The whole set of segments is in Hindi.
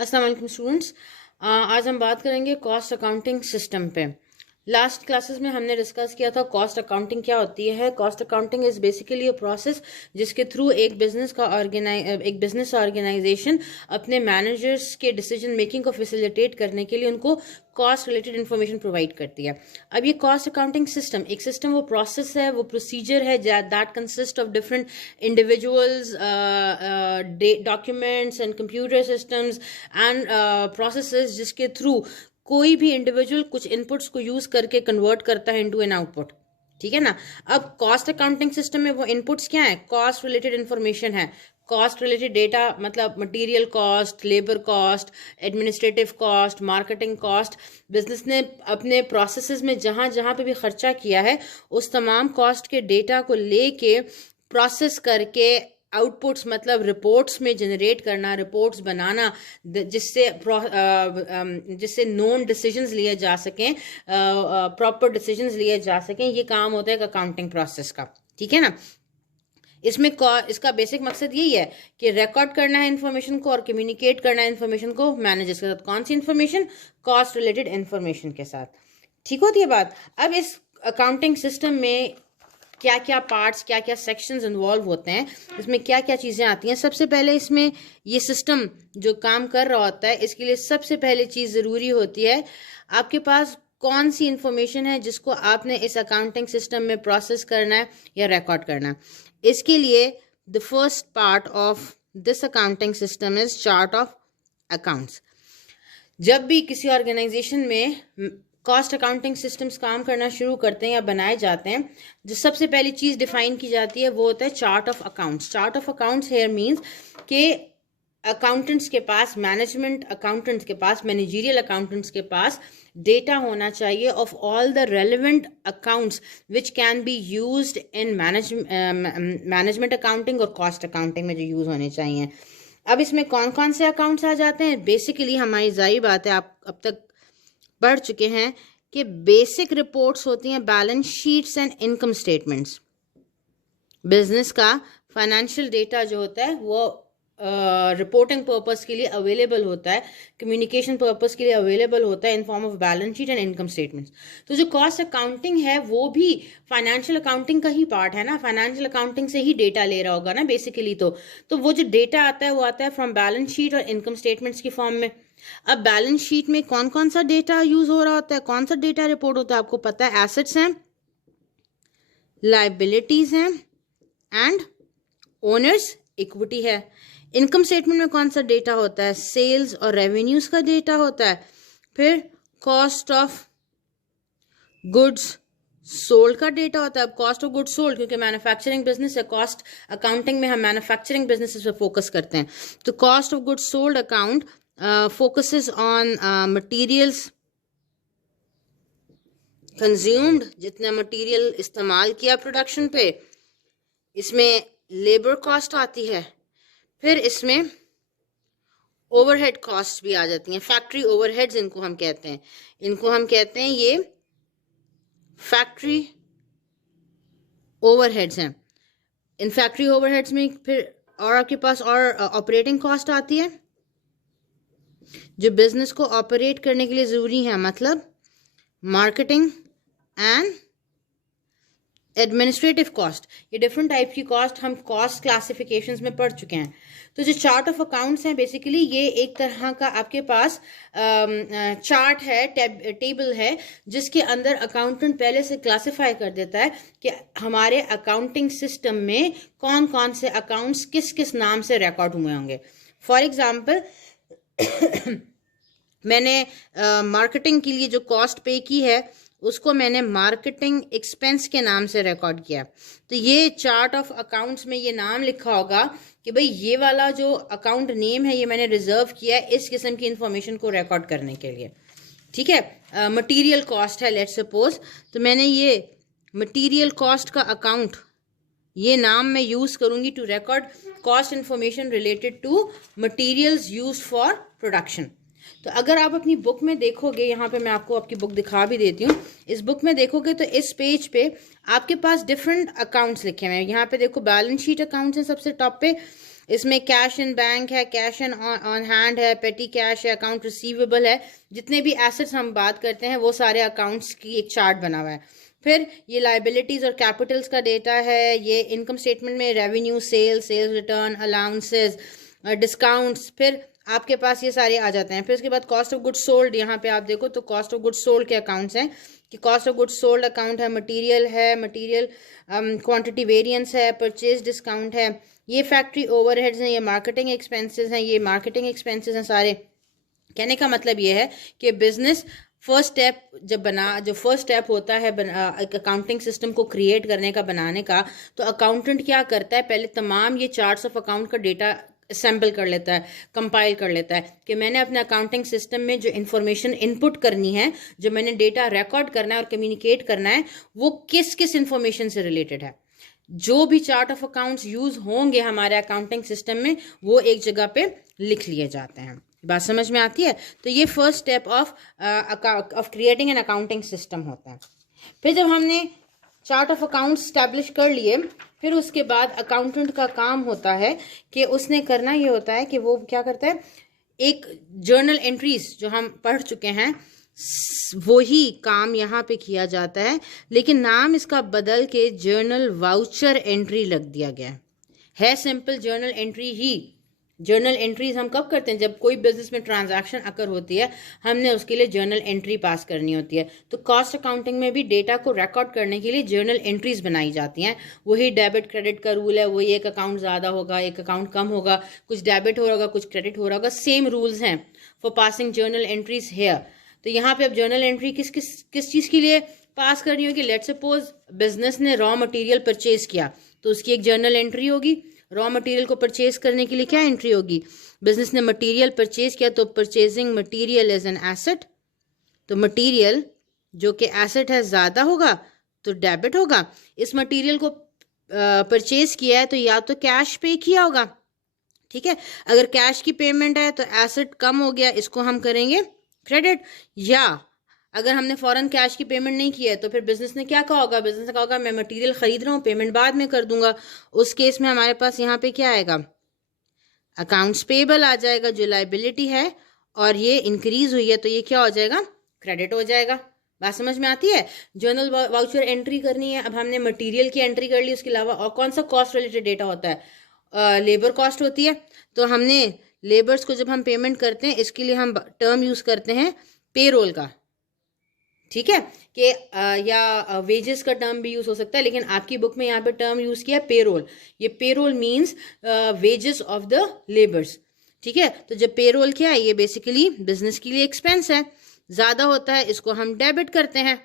अस्सलाम वालेकुम स्टूडेंट्स। आज हम बात करेंगे कॉस्ट अकाउंटिंग सिस्टम पे। लास्ट क्लासेस में हमने डिस्कस किया था कॉस्ट अकाउंटिंग क्या होती है। Cost accounting is basically a process जिसके थ्रू एक बिजनेस ऑर्गेनाइजेशन अपने मैनेजर्स के डिसीजन मेकिंग को फैसिलिटेट करने के लिए उनको कॉस्ट रिलेटेड इन्फॉर्मेशन प्रोवाइड करती है। अब ये कॉस्ट अकाउंटिंग सिस्टम, एक सिस्टम वो प्रोसेस है, वो प्रोसीजर है that consist of different individuals, documents and computer systems and processes जिसके थ्रू कोई भी इंडिविजुअल कुछ इनपुट्स को यूज करके कन्वर्ट करता है इनटू एन आउटपुट। ठीक है ना। अब कॉस्ट अकाउंटिंग सिस्टम में वो इनपुट्स क्या है? कॉस्ट रिलेटेड इंफॉर्मेशन है, कॉस्ट रिलेटेड डेटा, मतलब material cost, labour cost, administrative cost, marketing cost. Business ने अपने प्रोसेसेस में जहां जहां पे भी खर्चा किया है उस तमाम कॉस्ट के डेटा को लेके प्रोसेस करके आउटपुट्स मतलब रिपोर्ट्स में जनरेट करना, रिपोर्ट्स बनाना, जिससे नोन डिसीजंस लिए जा सकें, प्रॉपर डिसीजंस लिए जा सकें। ये काम होता है अकाउंटिंग प्रोसेस का। ठीक है ना। इसमें इसका बेसिक मकसद यही है कि रिकॉर्ड करना है इन्फॉर्मेशन को और कम्युनिकेट करना है इन्फॉर्मेशन को मैनेजर्स के साथ। कौन सी इन्फॉर्मेशन? कॉस्ट रिलेटेड इन्फॉर्मेशन के साथ। ठीक होती है बात। अब इस अकाउंटिंग सिस्टम में क्या क्या पार्ट्स, क्या क्या सेक्शंस इन्वॉल्व होते हैं, इसमें क्या क्या चीज़ें आती हैं। सबसे पहले इसमें ये सिस्टम जो काम कर रहा होता है इसके लिए सबसे पहले चीज़ ज़रूरी होती है आपके पास कौन सी इंफॉर्मेशन है जिसको आपने इस अकाउंटिंग सिस्टम में प्रोसेस करना है या रिकॉर्ड करना है। इसके लिए the first part of this accounting system is chart of accounts. जब भी किसी ऑर्गेनाइजेशन में कॉस्ट अकाउंटिंग सिस्टम्स काम करना शुरू करते हैं या बनाए जाते हैं, जो सबसे पहली चीज़ डिफाइन की जाती है वो होता है chart of accounts. Chart of accounts here means कि अकाउंटेंट्स के पास, मैनेजमेंट अकाउंटेंट्स के पास, मैनेजरियल अकाउंटेंट्स के पास डेटा होना चाहिए of all the relevant accounts which can be used in management accounting और कॉस्ट अकाउंटिंग में जो यूज़ होने चाहिए। अब इसमें कौन कौन से अकाउंट्स आ जाते हैं? बेसिकली हमारी जाहिर बात है, आप अब तक पढ़ चुके हैं कि बेसिक रिपोर्ट्स होती हैं balance sheets and income statements. Business का फाइनेंशियल डेटा जो होता है वो रिपोर्टिंग पर्पस के लिए अवेलेबल होता है, कम्युनिकेशन पर्पस के लिए अवेलेबल होता है in form of balance sheet and income statements. तो जो कॉस्ट अकाउंटिंग है वो भी फाइनेंशियल अकाउंटिंग का ही पार्ट है ना, फाइनेंशियल अकाउंटिंग से ही डेटा ले रहा होगा ना बेसिकली। तो वो जो डेटा आता है वो आता है फ्रॉम बैलेंस शीट और इनकम स्टेटमेंट्स की फॉर्म में। अब बैलेंस शीट में कौन कौन सा डेटा यूज हो रहा होता है, कौन सा डेटा रिपोर्ट होता है? आपको पता है, एसेट्स हैं, लायबिलिटीज हैं एंड ओनर्स इक्विटी है। इनकम स्टेटमेंट में कौन सा डेटा होता है? सेल्स और रेवेन्यूज का डेटा होता है। फिर कॉस्ट ऑफ गुड्स सोल्ड का डेटा होता है। अब कॉस्ट ऑफ गुड्स सोल्ड क्योंकि मैन्युफैक्चरिंग बिजनेस है, कॉस्ट अकाउंटिंग में हम मैन्युफैक्चरिंग बिजनेस पे फोकस करते हैं, तो cost of goods sold account focuses on materials consumed, जितना मटेरियल इस्तेमाल किया प्रोडक्शन पे। इसमें लेबर कॉस्ट आती है, फिर इसमें ओवरहेड कॉस्ट भी आ जाती हैं, फैक्ट्री ओवरहेड्स इनको हम कहते हैं। इनको हम कहते हैं ये फैक्ट्री ओवरहेड्स हैं। इन फैक्ट्री ओवरहेड्स में फिर और आपके पास और ऑपरेटिंग कॉस्ट आती है जो बिजनेस को ऑपरेट करने के लिए ज़रूरी है, मतलब मार्केटिंग एंड एडमिनिस्ट्रेटिव कॉस्ट। ये डिफरेंट टाइप की कॉस्ट हम कॉस्ट क्लासिफिकेशंस में पढ़ चुके हैं। तो जो चार्ट ऑफ अकाउंट्स हैं बेसिकली ये एक तरह का आपके पास चार्ट है, टेबल है, जिसके अंदर अकाउंटेंट पहले से क्लासिफाई कर देता है कि हमारे अकाउंटिंग सिस्टम में कौन कौन से अकाउंट्स किस किस नाम से रिकॉर्ड हुए होंगे। फॉर एग्जाम्पल मैंने मार्केटिंग के लिए जो कॉस्ट पे की है उसको मैंने मार्केटिंग एक्सपेंस के नाम से रिकॉर्ड किया। तो ये चार्ट ऑफ अकाउंट्स में ये नाम लिखा होगा कि भाई ये वाला जो अकाउंट नेम है ये मैंने रिजर्व किया है इस किस्म की इंफॉर्मेशन को रिकॉर्ड करने के लिए। ठीक है। मटेरियल कॉस्ट है लेट्स सपोज, तो मैंने ये मटेरियल कॉस्ट का अकाउंट ये नाम मैं यूज करूंगी to record cost information related to materials used for production. तो अगर आप अपनी बुक में देखोगे, यहाँ पे मैं आपको आपकी बुक दिखा भी देती हूँ, इस बुक में देखोगे तो इस पेज पे आपके पास डिफरेंट अकाउंट्स लिखे हुए हैं। यहाँ पे देखो बैलेंस शीट अकाउंट्स हैं सबसे टॉप पे, इसमें कैश इन बैंक है, कैश इन ऑन हैंड है, पेटी कैश है, अकाउंट रिसीवेबल है, जितने भी एसेट्स हम बात करते हैं वो सारे अकाउंट्स की एक चार्ट बना हुआ है। फिर ये लाइबिलिटीज और कैपिटल्स का डेटा है, ये इनकम स्टेटमेंट में revenue, sales return, allowances, discounts, फिर आपके पास ये सारे आ जाते हैं। फिर उसके बाद कॉस्ट ऑफ गुड्स सोल्ड, यहाँ पे आप देखो तो कॉस्ट ऑफ गुड्स सोल्ड के अकाउंट्स हैं कि cost of goods sold account है, मटीरियल क्वांटिटी वेरिएंस है, परचेज डिस्काउंट है, ये फैक्ट्री ओवरहेड्स हैं, ये मार्केटिंग एक्सपेंसेस हैं, ये मार्केटिंग एक्सपेंसेस हैं सारे। कहने का मतलब ये है कि बिजनेस फर्स्ट स्टेप होता है एक अकाउंटिंग सिस्टम को क्रिएट करने का, बनाने का, तो अकाउंटेंट क्या करता है, पहले तमाम ये चार्ट्स ऑफ अकाउंट का डेटा असेंबल कर लेता है, कंपाइल कर लेता है कि मैंने अपने अकाउंटिंग सिस्टम में जो इन्फॉर्मेशन इनपुट करनी है, जो मैंने डेटा रिकॉर्ड करना है और कम्युनिकेट करना है, वो किस किस इन्फॉर्मेशन से रिलेटेड है। जो भी चार्ट ऑफ अकाउंट्स यूज होंगे हमारे अकाउंटिंग सिस्टम में वो एक जगह पे लिख लिए जाते हैं। बात समझ में आती है? तो ये first step of creating an accounting system होता है। फिर जब हमने चार्ट ऑफ अकाउंट्स स्टैब्लिश कर लिए, फिर उसके बाद अकाउंटेंट का काम होता है कि उसने करना ये होता है कि वो क्या करता है, एक जर्नल एंट्रीज जो हम पढ़ चुके हैं वही काम यहाँ पे किया जाता है, लेकिन नाम इसका बदल के जर्नल वाउचर एंट्री लग दिया गया है। सिंपल जर्नल एंट्री ही। जर्नल एंट्रीज हम कब करते हैं, जब कोई बिजनेस में ट्रांजैक्शन अकर होती है, हमने उसके लिए जर्नल एंट्री पास करनी होती है। तो कॉस्ट अकाउंटिंग में भी डेटा को रिकॉर्ड करने के लिए जर्नल एंट्रीज बनाई जाती हैं। वही डेबिट क्रेडिट का रूल है, वही एक अकाउंट ज़्यादा होगा, एक अकाउंट कम होगा, कुछ डेबिट हो रहा होगा, कुछ क्रेडिट हो रहा होगा, सेम रूल्स हैं for passing journal entries here. तो यहाँ पे अब जर्नल एंट्री किस चीज़ के लिए पास करनी होगी। लेट्स सपोज बिजनेस ने रॉ मटेरियल परचेज किया तो उसकी एक जर्नल एंट्री होगी। रॉ मटेरियल को परचेज करने के लिए क्या एंट्री होगी, बिजनेस ने मटेरियल परचेज किया तो purchasing material as an asset, तो मटेरियल जो कि एसेट है ज़्यादा होगा तो डेबिट होगा। इस मटेरियल को परचेज किया है तो या तो कैश पे किया होगा, ठीक है, अगर कैश की पेमेंट है तो एसेट कम हो गया, इसको हम करेंगे क्रेडिट। या अगर हमने फॉरेन कैश की पेमेंट नहीं की है तो फिर बिजनेस ने क्या कहा होगा, बिजनेस ने कहा होगा मैं मटेरियल खरीद रहा हूँ, पेमेंट बाद में कर दूंगा। उस केस में हमारे पास यहाँ पे क्या आएगा, अकाउंट्स पेबल आ जाएगा जो लाइबिलिटी है, और ये इंक्रीज हुई है तो ये क्या हो जाएगा, क्रेडिट हो जाएगा। बात समझ में आती है? जर्नल वाउचर एंट्री करनी है। अब हमने मटेरियल की एंट्री कर ली, उसके अलावा और कौन सा कॉस्ट रिलेटेड डेटा होता है, लेबर कॉस्ट होती है। तो हमने लेबर्स को जब हम पेमेंट करते हैं इसके लिए हम टर्म यूज करते हैं पेरोल का, ठीक है, कि या वेजेस का टर्म भी यूज हो सकता है, लेकिन आपकी बुक में यहाँ पे टर्म यूज किया पेरोल। ये payroll means wages of the labours, ठीक है। तो जब पेरोल क्या है, ये बेसिकली बिजनेस के लिए एक्सपेंस है, ज्यादा होता है, इसको हम डेबिट करते हैं।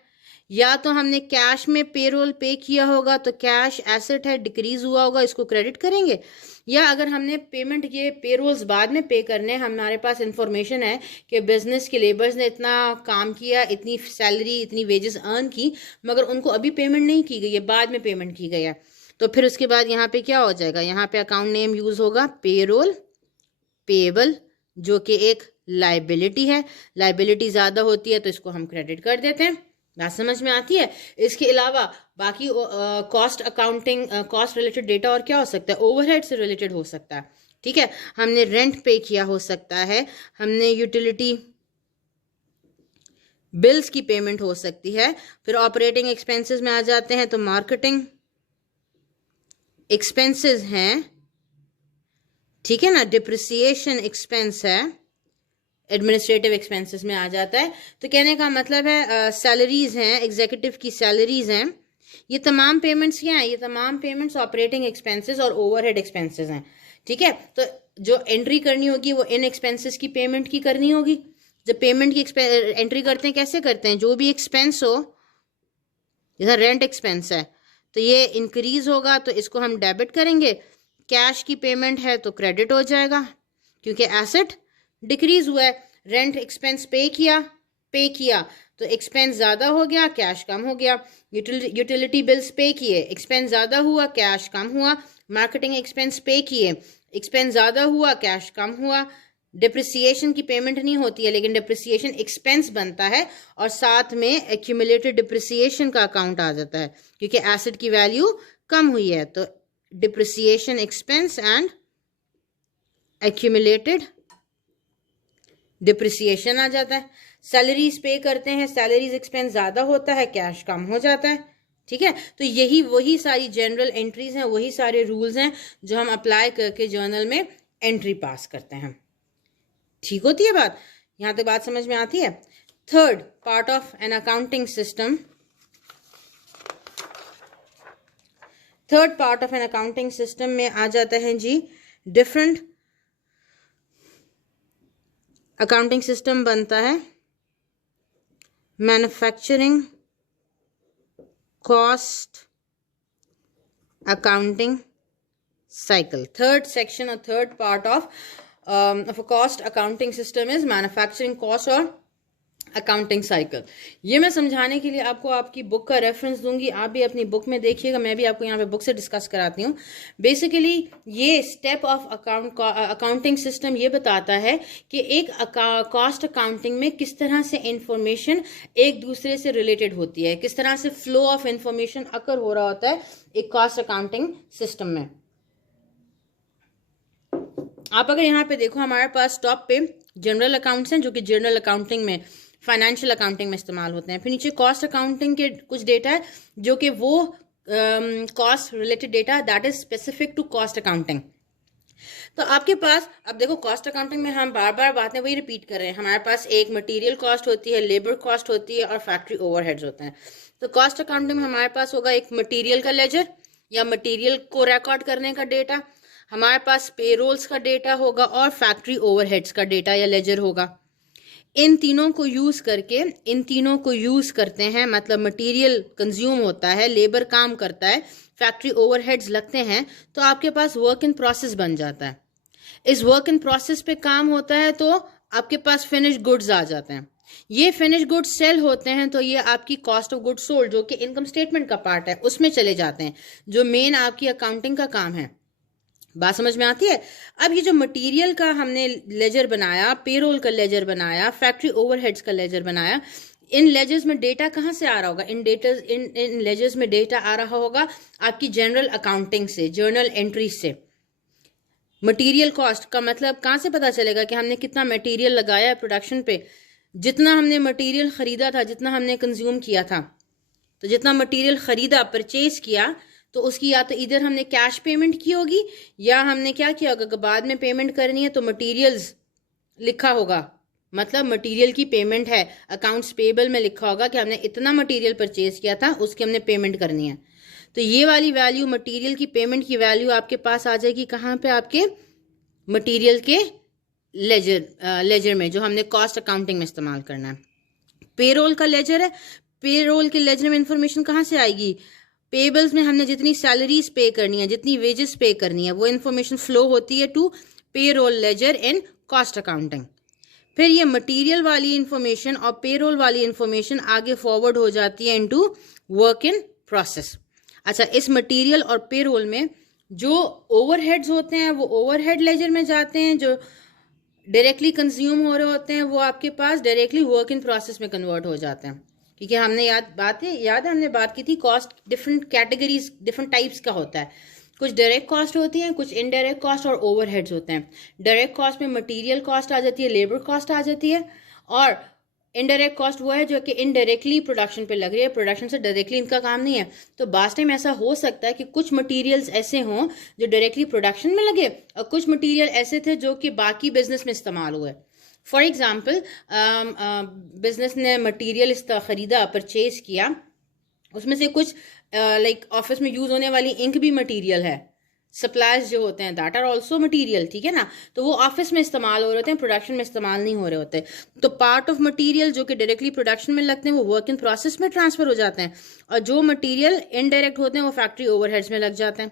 या तो हमने कैश में पेरोल पे किया होगा तो कैश एसेट है, डिक्रीज हुआ होगा, इसको क्रेडिट करेंगे। या अगर हमने पेमेंट किए पेरोल्स बाद में पे करने, हमारे पास इंफॉर्मेशन है कि बिजनेस के लेबर्स ने इतना काम किया, इतनी सैलरी, इतनी वेजेस अर्न की, मगर उनको अभी पेमेंट नहीं की गई है, बाद में पेमेंट की गई है, तो फिर उसके बाद यहाँ पे क्या हो जाएगा, यहाँ पे अकाउंट नेम यूज होगा पेरोल पेएबल, जो कि एक लाइबिलिटी है। लाइबिलिटी ज़्यादा होती है तो इसको हम क्रेडिट कर देते हैं। बात समझ में आती है? इसके अलावा बाकी cost accounting, cost related data और क्या हो सकता है, ओवरहेड से रिलेटेड हो सकता है, ठीक है। हमने रेंट पे किया हो सकता है, हमने यूटिलिटी बिल्स की पेमेंट हो सकती है। फिर ऑपरेटिंग एक्सपेंसेस में आ जाते हैं तो मार्केटिंग एक्सपेंसेस हैं, ठीक है ना, डिप्रिसिएशन एक्सपेंस है, एडमिनिस्ट्रेटिव एक्सपेंसेस में आ जाता है। तो कहने का मतलब है सैलरीज हैं, एग्जीक्यूटिव की सैलरीज हैं, ये तमाम पेमेंट्स क्या हैं, ये तमाम पेमेंट्स ऑपरेटिंग एक्सपेंसेस और ओवरहेड एक्सपेंसेस हैं, ठीक है। तो जो एंट्री करनी होगी वो इन एक्सपेंसेस की पेमेंट की करनी होगी। जब पेमेंट की एंट्री करते हैं कैसे करते हैं, जो भी एक्सपेंस हो, जैसा रेंट एक्सपेंस है तो ये इंक्रीज होगा तो इसको हम डेबिट करेंगे, कैश की पेमेंट है तो क्रेडिट हो जाएगा क्योंकि एसेट डिक्रीज हुआ है। रेंट एक्सपेंस पे किया तो एक्सपेंस ज़्यादा हो गया, कैश कम हो गया। यूटिलिटी बिल्स पे किए, एक्सपेंस ज़्यादा हुआ, कैश कम हुआ। मार्केटिंग एक्सपेंस पे किए, एक्सपेंस ज़्यादा हुआ, कैश कम हुआ। डिप्रिसिएशन की पेमेंट नहीं होती है लेकिन डिप्रिसिएशन एक्सपेंस बनता है और साथ में एक्यूमुलेटेड डिप्रिसिएशन का अकाउंट आ जाता है क्योंकि एसेट की वैल्यू कम हुई है। तो depreciation expense and accumulated depreciation आ जाता है। सैलरीज पे करते हैं, सैलरीज एक्सपेंस ज़्यादा होता है, कैश कम हो जाता है। ठीक है, तो यही वही सारी जनरल एंट्रीज हैं, वही सारे रूल्स हैं जो हम अप्लाई करके जर्नल में एंट्री पास करते हैं। ठीक होती है बात? यहाँ तक बात समझ में आती है? Third part of an accounting system, third part of an accounting system में आ जाता है जी डिफरेंट अकाउंटिंग सिस्टम बनता है manufacturing cost accounting cycle. Third section or third part of a cost accounting system is manufacturing cost और अकाउंटिंग साइकिल। ये मैं समझाने के लिए आपको आपकी बुक का रेफरेंस दूंगी, आप भी अपनी बुक में देखिएगा, मैं भी आपको यहाँ पे बुक से डिस्कस कराती हूँ। बेसिकली ये स्टेप ऑफ अकाउंटिंग सिस्टम ये बताता है कि एक कॉस्ट अकाउंटिंग में किस तरह से इंफॉर्मेशन एक दूसरे से रिलेटेड होती है, किस तरह से फ्लो ऑफ इंफॉर्मेशन अकर हो रहा होता है एक कॉस्ट अकाउंटिंग सिस्टम में। आप अगर यहाँ पे देखो, हमारे पास टॉप पे जनरल अकाउंट्स हैं जो कि जनरल अकाउंटिंग में, फाइनेंशियल अकाउंटिंग में इस्तेमाल होते हैं। फिर नीचे कॉस्ट अकाउंटिंग के कुछ डेटा है जो कि वो cost related data that is specific to cost accounting. तो आपके पास अब देखो, कॉस्ट अकाउंटिंग में हम बार बार बातें वही रिपीट कर रहे हैं। हमारे पास एक मटेरियल कॉस्ट होती है, लेबर कॉस्ट होती है और फैक्ट्री ओवरहेड्स होते हैं। तो कॉस्ट अकाउंटिंग में हमारे पास होगा एक मटेरियल का लेजर या मटेरियल को रिकॉर्ड करने का डेटा, हमारे पास पेरोल्स का डेटा होगा और फैक्ट्री ओवरहेड्स का डेटा या लेजर होगा। इन तीनों को यूज करते हैं, मतलब मटेरियल कंज्यूम होता है, लेबर काम करता है, फैक्ट्री ओवरहेड्स लगते हैं, तो आपके पास वर्क इन प्रोसेस बन जाता है। इस वर्क इन प्रोसेस पे काम होता है तो आपके पास फिनिश गुड्स आ जाते हैं। ये फिनिश गुड्स सेल होते हैं तो ये आपकी कॉस्ट ऑफ गुड्स सोल्ड जो कि इनकम स्टेटमेंट का पार्ट है उसमें चले जाते हैं, जो मेन आपकी अकाउंटिंग का काम है। बात समझ में आती है? अब ये जो मटेरियल का हमने लेजर बनाया, पेरोल का लेजर बनाया, फैक्ट्री ओवरहेड्स का लेजर बनाया, इन लेजर्स में डेटा कहाँ से आ रहा होगा? इन लेजर्स में डेटा आ रहा होगा आपकी जनरल अकाउंटिंग से, जर्नल एंट्री से। मटेरियल कॉस्ट का मतलब कहाँ से पता चलेगा कि हमने कितना मटेरियल लगाया है प्रोडक्शन पे? जितना हमने मटेरियल खरीदा था, जितना हमने कंज्यूम किया था, तो जितना मटेरियल खरीदा, परचेज किया, तो उसकी या तो इधर हमने कैश पेमेंट की होगी या हमने क्या किया होगा कि बाद में पेमेंट करनी है तो मटेरियल्स लिखा होगा, मतलब मटेरियल की पेमेंट है, अकाउंट्स पेबल में लिखा होगा कि हमने इतना मटेरियल परचेज किया था, उसकी हमने पेमेंट करनी है। तो ये वाली वैल्यू, मटेरियल की पेमेंट की वैल्यू आपके पास आ जाएगी कहाँ पे? आपके मटेरियल के लेजर में, जो हमने कॉस्ट अकाउंटिंग में इस्तेमाल करना है। पेरोल का लेजर है, पेरोल के लेजर में इंफॉर्मेशन कहाँ से आएगी? पेबल्स में हमने जितनी सैलरीज पे करनी है, जितनी वेजेस पे करनी है, वो इन्फॉर्मेशन फ्लो होती है to payroll ledger in cost accounting. फिर ये मटेरियल वाली इंफॉर्मेशन और पेरोल वाली इंफॉर्मेशन आगे फॉरवर्ड हो जाती है इनटू वर्क इन प्रोसेस। अच्छा, इस मटेरियल और पेरोल में जो ओवरहेड्स होते हैं वो ओवरहेड लेजर में जाते हैं, जो डायरेक्टली कंज्यूम हो रहे होते हैं वो आपके पास डायरेक्टली वर्क इन प्रोसेस में कन्वर्ट हो जाते हैं। क्योंकि हमने याद है हमने बात की थी, cost different categories, different types का होता है। कुछ डायरेक्ट कॉस्ट होती है, कुछ इनडायरेक्ट कॉस्ट और ओवरहेड्स होते हैं। डायरेक्ट कॉस्ट में मटेरियल कॉस्ट आ जाती है, लेबर कॉस्ट आ जाती है, और इनडायरेक्ट कॉस्ट वो है जो कि इनडायरेक्टली प्रोडक्शन पे लग रही है, प्रोडक्शन से डायरेक्टली इनका काम नहीं है। तो बास्ट टाइम ऐसा हो सकता है कि कुछ मटेरियल्स ऐसे हों जो डायरेक्टली प्रोडक्शन में लगे और कुछ मटेरियल ऐसे थे जो कि बाकी बिजनेस में इस्तेमाल हुए। फॉर एग्जाम्पल, बिजनेस ने मटेरियल खरीदा, परचेज किया, उसमें से कुछ लाइक ऑफिस में यूज होने वाली इंक भी मटेरियल है, सप्लायर्स जो होते हैं दैट आर ऑल्सो मटीरियल, ठीक है ना। तो वो ऑफिस में इस्तेमाल हो रहे होते हैं, प्रोडक्शन में इस्तेमाल नहीं हो रहे होते। तो पार्ट ऑफ मटीरियल जो कि डायरेक्टली प्रोडक्शन में लगते हैं वो वर्क इन प्रोसेस में ट्रांसफर हो जाते हैं, और जो मटीरियल इनडायरेक्ट होते हैं वो फैक्ट्री ओवरहेड्स में लग जाते हैं,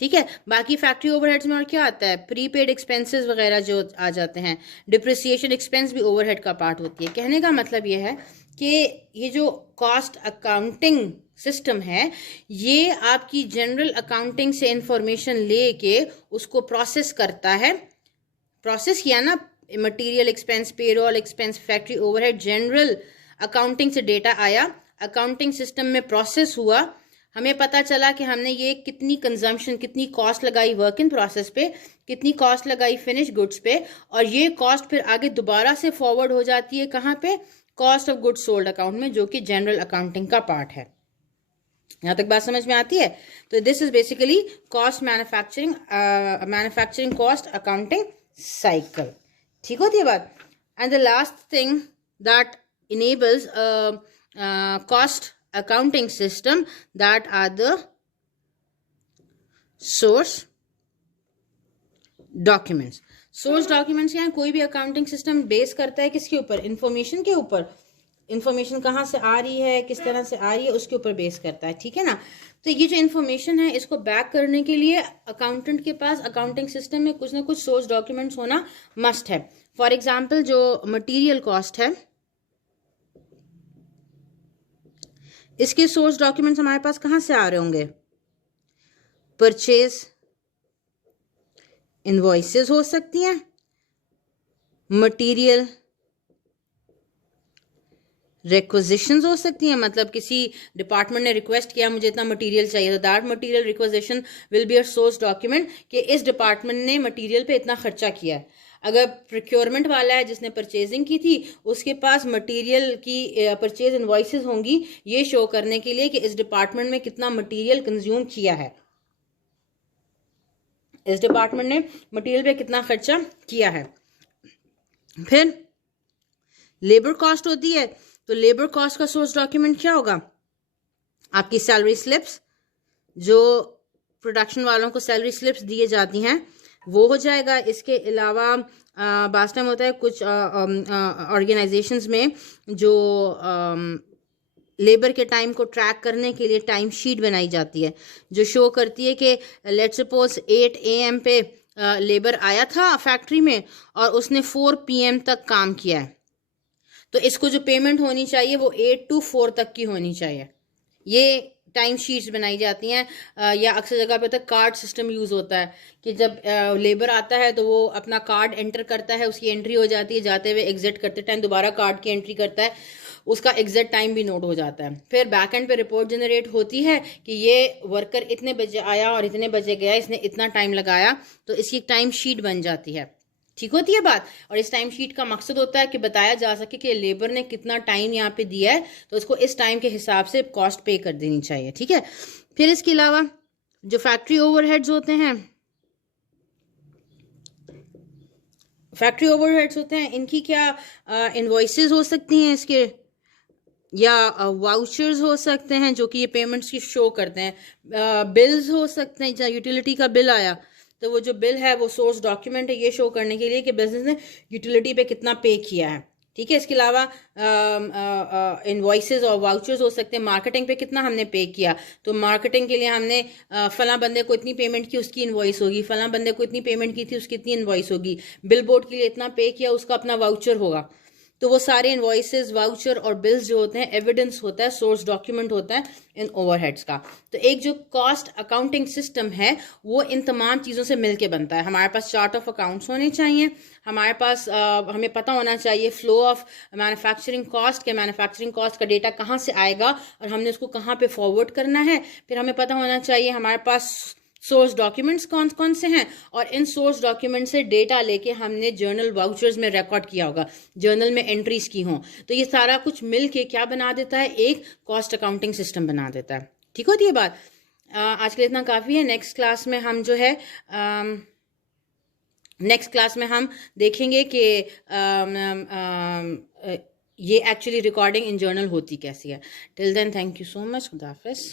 ठीक है। बाकी फैक्ट्री ओवरहेड्स में और क्या आता है, प्रीपेड एक्सपेंसेस वगैरह जो आ जाते हैं, डिप्रिसिएशन एक्सपेंस भी ओवरहेड का पार्ट होती है। कहने का मतलब ये है कि ये जो कॉस्ट अकाउंटिंग सिस्टम है ये आपकी जनरल अकाउंटिंग से इंफॉर्मेशन लेके उसको प्रोसेस करता है। प्रोसेस किया ना, material expense, payroll expense, factory overhead, general accounting से डेटा आया, अकाउंटिंग सिस्टम में प्रोसेस हुआ, हमें पता चला कि हमने ये कितनी कंजम्पशन, कितनी कॉस्ट लगाई वर्क इन प्रोसेस पे, कितनी कॉस्ट लगाई फिनिश गुड्स पे, और ये कॉस्ट फिर आगे दोबारा से फॉरवर्ड हो जाती है कहाँ पे, cost of goods sold account में, जो कि जनरल अकाउंटिंग का पार्ट है। यहां तक बात समझ में आती है? तो this is basically cost manufacturing cost accounting cycle. ठीक होती है बात? And the last thing that enables cost accounting system, that are the source documents. source documents क्या है? कोई भी अकाउंटिंग सिस्टम बेस करता है किसके ऊपर? इंफॉर्मेशन के ऊपर। इंफॉर्मेशन कहाँ से आ रही है, किस तरह से आ रही है, उसके ऊपर बेस करता है। ठीक है ना? तो ये जो इंफॉर्मेशन है, इसको बैक करने के लिए अकाउंटेंट के पास अकाउंटिंग सिस्टम में कुछ ना कुछ सोर्स डॉक्यूमेंट्स होना मस्ट है। फॉर एग्जाम्पल, जो मटीरियल कॉस्ट है, इसके सोर्स डॉक्यूमेंट्स हमारे पास कहाँ से आ रहे होंगे? परचेज इनवॉइसेस हो सकती हैं, मटेरियल रिक्वेजिशंस हो सकती हैं, मतलब किसी डिपार्टमेंट ने रिक्वेस्ट किया मुझे इतना मटेरियल चाहिए, तो that material requisition will be a source document कि इस डिपार्टमेंट ने मटेरियल पे इतना खर्चा किया है। अगर प्रोक्योरमेंट वाला है जिसने परचेजिंग की थी, उसके पास मटेरियल की परचेज इनवॉइसेस होंगी, ये शो करने के लिए कि इस डिपार्टमेंट में कितना मटेरियल कंज्यूम किया है, इस डिपार्टमेंट ने मटेरियल पे कितना खर्चा किया है। फिर लेबर कॉस्ट होती है, तो लेबर कॉस्ट का सोर्स डॉक्यूमेंट क्या होगा? आपकी सैलरी स्लिप्स, जो प्रोडक्शन वालों को सैलरी स्लिप्स दिए जाती हैं, वो हो जाएगा। इसके अलावा बास टाइम होता है कुछ ऑर्गेनाइजेशंस में जो लेबर के टाइम को ट्रैक करने के लिए टाइम शीट बनाई जाती है, जो शो करती है कि लेट्स सपोज 8 AM पे लेबर आया था फैक्ट्री में और उसने 4 PM तक काम किया है, तो इसको जो पेमेंट होनी चाहिए वो 8 to 4 तक की होनी चाहिए। ये टाइम शीट्स बनाई जाती हैं। या अक्सर जगह पे तक कार्ड सिस्टम यूज़ होता है कि जब लेबर आता है तो वो अपना कार्ड एंटर करता है, उसकी एंट्री हो जाती है, जाते हुए एग्जिट करते टाइम दोबारा कार्ड की एंट्री करता है, उसका एग्जैक्ट टाइम भी नोट हो जाता है। फिर बैक एंड पे रिपोर्ट जनरेट होती है कि ये वर्कर इतने बजे आया और इतने बजे गया, इसने इतना टाइम लगाया, तो इसकी टाइम शीट बन जाती है। ठीक होती है बात? और इस टाइम शीट का मकसद होता है कि बताया जा सके कि लेबर ने कितना टाइम यहाँ पे दिया है, तो उसको इस टाइम के हिसाब से कॉस्ट पे कर देनी चाहिए। ठीक है? फिर इसके अलावा जो फैक्ट्री ओवरहेड्स होते हैं, इनकी क्या इनवॉइसेस हो सकती हैं इसके, या वाउचर्स हो सकते हैं जो कि ये पेमेंट्स की शो करते हैं। बिल्स हो सकते हैं, जहाँ यूटिलिटी का बिल आया तो वो जो बिल है वो सोर्स डॉक्यूमेंट है, ये शो करने के लिए कि बिजनेस ने यूटिलिटी पे कितना पे किया है। ठीक है? इसके अलावा इनवॉइसेस और वाउचर्स हो सकते हैं। मार्केटिंग पे कितना हमने पे किया, तो मार्केटिंग के लिए हमने फला बंदे को इतनी पेमेंट की, उसकी इनवॉइस होगी, फला बंदे को इतनी पेमेंट की थी, उसकी इतनी इनवॉइस होगी। बिल बोर्ड के लिए इतना पे किया, उसका अपना वाउचर होगा। तो वो सारे इनवॉइसेस, वाउचर और बिल्स जो होते हैं, एविडेंस होता है, सोर्स डॉक्यूमेंट होता है इन ओवरहेड्स का। तो एक जो कॉस्ट अकाउंटिंग सिस्टम है वो इन तमाम चीज़ों से मिलके बनता है। हमारे पास चार्ट ऑफ अकाउंट्स होने चाहिए, हमारे पास हमें पता होना चाहिए फ्लो ऑफ मैन्युफैक्चरिंग कॉस्ट के, मैन्युफैक्चरिंग कॉस्ट का डेटा कहाँ से आएगा और हमने उसको कहाँ पे फॉरवर्ड करना है। फिर हमें पता होना चाहिए हमारे पास सोर्स डॉक्यूमेंट्स कौन कौन से हैं, और इन सोर्स डॉक्यूमेंट से डेटा लेके हमने जर्नल वाउचर्स में रिकॉर्ड किया होगा, जर्नल में एंट्रीज की हों, तो ये सारा कुछ मिल के क्या बना देता है? एक कॉस्ट अकाउंटिंग सिस्टम बना देता है। ठीक होती है बात? आज के लिए इतना काफ़ी है। नेक्स्ट क्लास में हम जो है नेक्स्ट क्लास में हम देखेंगे कि ये एक्चुअली रिकॉर्डिंग इन जर्नल होती कैसी है। Till then thank you so much. खुदा हाफिज़।